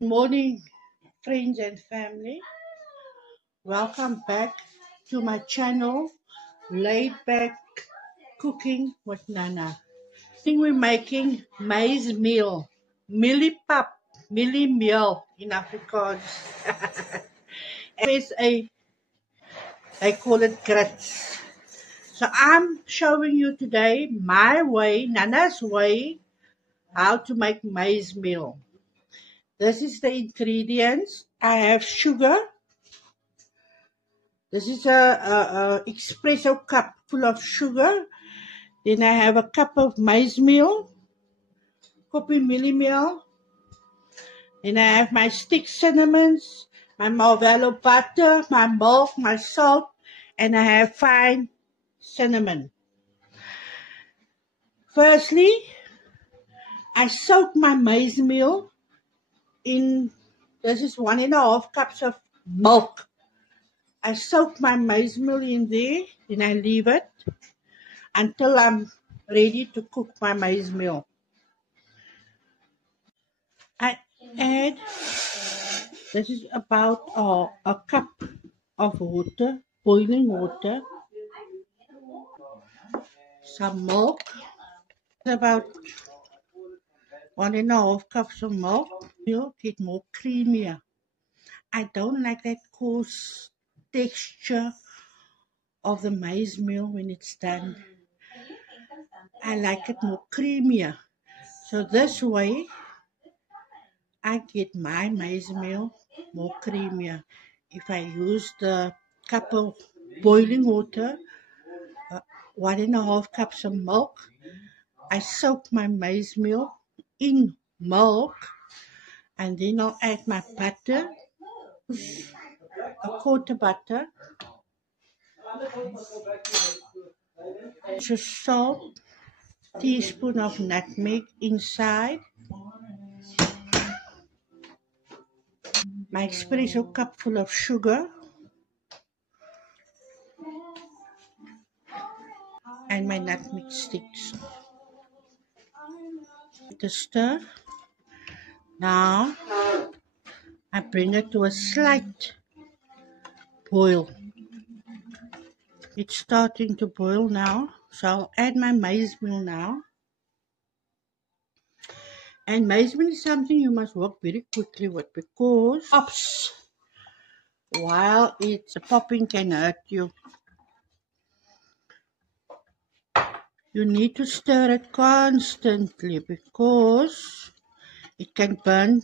Morning, friends and family. Welcome back to my channel, Laid Back Cooking with Nana. Think we're making maize meal, millipap, millie meal in Afrikaans. USA, they call it grits. So I'm showing you today my way, Nana's way, how to make maize meal. This is the ingredients. I have sugar. This is a espresso cup full of sugar. Then I have a cup of maize meal, koppie mielie meal. Then I have my stick cinnamons, my Marvello butter, my milk, my salt, and I have fine cinnamon. Firstly, I soak my maize meal in, this is 1.5 cups of milk. I soak my maize meal in there, then I leave it until I'm ready to cook my maize meal. I add, this is about a cup of water, boiling water, some milk, about 1.5 cups of milk. Milk get more creamier. I don't like that coarse texture of the maize meal when it's done. I like it more creamier. So this way, I get my maize meal more creamier. If I use the cup of boiling water, 1.5 cups of milk, I soak my maize meal in milk, and then I'll add my butter, a quarter butter, just salt, teaspoon of nutmeg inside, my espresso cup full of sugar, and my nutmeg sticks. To stir. Now I bring it to a slight boil. It's starting to boil now, so I'll add my maize meal now. And maize meal is something you must work very quickly with because it pops. While it's popping can hurt you. You need to stir it constantly because it can burn